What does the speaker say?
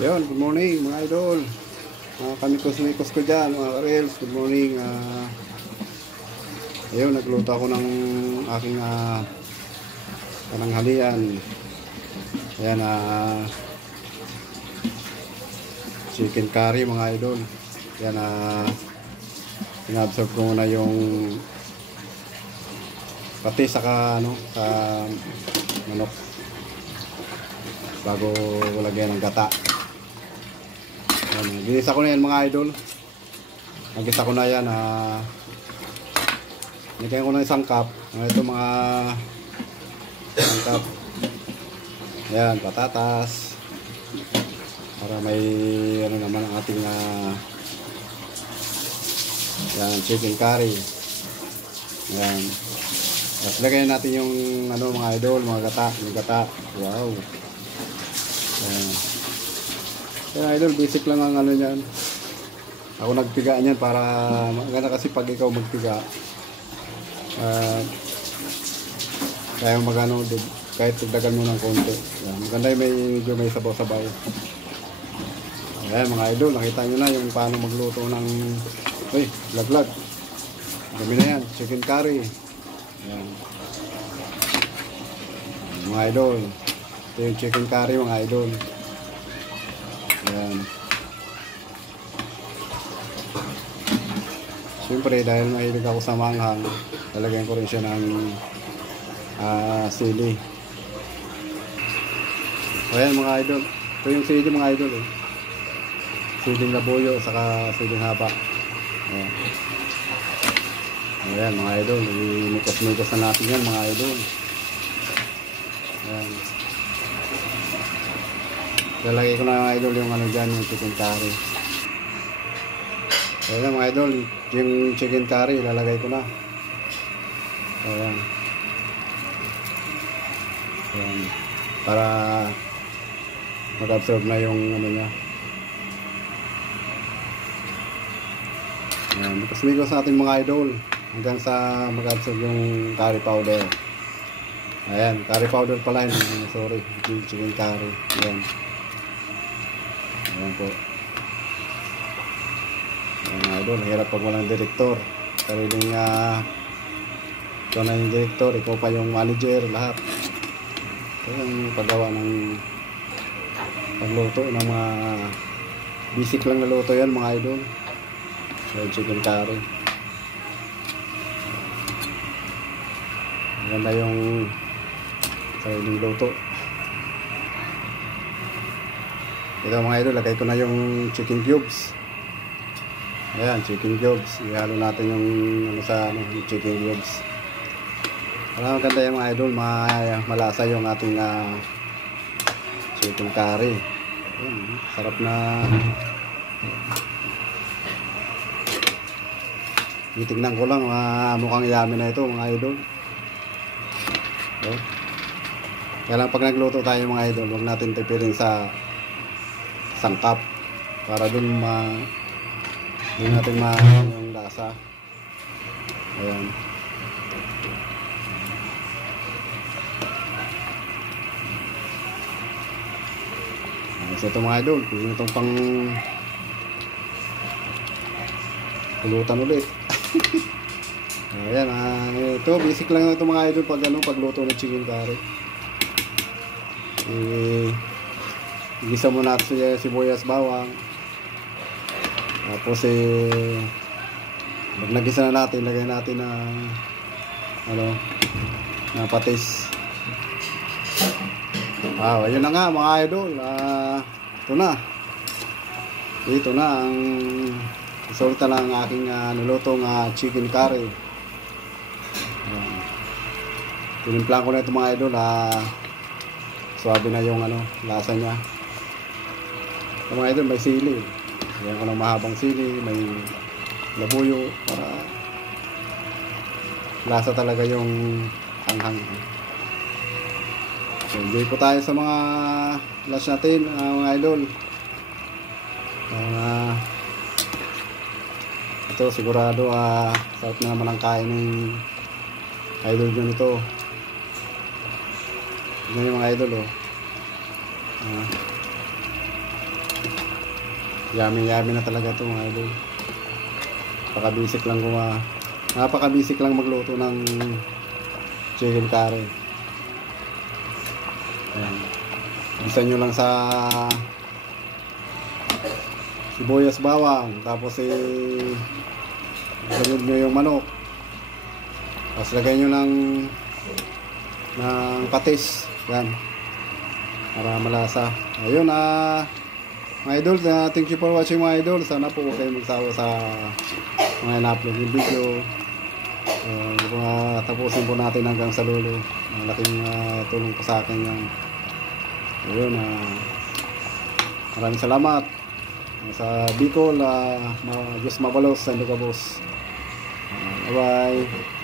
Yun, good morning mga idol. Kamikos-mikos ko dyan mga karels. Good morning. Ayun, nagluto ako ng aking pananghalian. Ayan, chicken curry mga idol. Ayan, inabsorb ko muna yung pati saka sa manok bago lagyan ng gata. Ginisa ko na yan mga idol. Nagisa ko na yan. Nagkain ko na isang cup. Ito mga isang cup. Ayan, patatas. Para may ano naman ang ating yan, chicken curry. Ayan. Tapos lagyan natin yung mga idol, mga gata. Yung gata. Wow. Ayan. Kaya idol, basic lang ang niyan. Ako nagpiga niyan para maganda kasi pag ikaw magpiga. Kaya magano kahit tugdagan mo ng konti. Yan, maganda yung medyo may sabaw-sabaw. Ayan mga idol, nakita nyo na yung paano magluto ng laglag. Dami na yan, chicken curry. Ayan. Mga idol, ito yung chicken curry mga idol. Ayan. Siyempre dahil mahilig ako sa manghang, talagyan ko rin siya ng sili. Ayan mga idol, ito yung sili mga idol siling labuyo saka siling haba. Ayan. Ayan mga idol, imikos-mikos na natin yan mga idol. Ayan. Lalagay ko na mga idol yung dyan, yung chicken curry. Ayan mga idol, yung chicken curry lalagay ko na. Ayan. Ayan. Para mag-absorb na yung niya. Ayan. Mikos-mikos natin mga idol hanggang sa mag-absorb yung curry powder. Ayan, curry powder pala yun. Sorry, yung chicken curry. Ayan. Ayan po. Ayan idol, hirap pag walang direktor. Sariling ikaw na yung direktor, ikaw pa yung manager, lahat. Ito yung paggawa ng pagluto ng mga basic lang na luto yan mga idol. So, chicken curry. Maganda yung sariling luto. Ito mga idol, lagay ko na yung chicken cubes. Ayan, chicken cubes. Ihalo natin yung yung chicken cubes. Para maganda yung mga idol, malasa yung ating chicken curry. Ayan, sarap na. Titignan ko lang, mukhang yummy na ito mga idol. Kaya lang pag nagluto tayo mga idol, huwag natin tipirin sa sangkap para dun natin yung lasa. Ayan. So ito mga idol, kung itong pang pulutan ulit. Ayan, ito basic lang ito mga idol pag pagluto ng chicken curry. Igisa mo natin sibuyas, bawang. Tapos pag nagisa na natin, lagay natin na patis. Ayun na nga mga idol. Ito na ang resulta ng aking nilutong chicken curry. Tinimplan ko na ito mga idol. Swabe na yung lasa niya. Ito mga idol, may sili. Ayan ko ng mahabang sili, may labuyo para lasa talaga yung anghang. So, enjoy po tayo sa mga lunch natin mga idol. Ito sigurado sarap na naman ang kain ng idol nyo nito. Tignan yung mga idol Yummy na talaga ito mga idol. Napaka-basic lang magluto ng chicken curry. Ayan. Bisa nyo lang sa sibuyas, bawang, tapos sunod nyo yung manok, tapos lagay nyo ng patis. Yan, para malasa. Ayun, mga idol, thank you for watching mga idol. Sana po huwag kayo magsawa sa mga in-upload yung video. Tapusin po natin hanggang sa dulo. Malaking tulong po sa akin yan. Ayun, maraming salamat sa Bicol. Diyos mabalos sa Ilocos. Bye bye.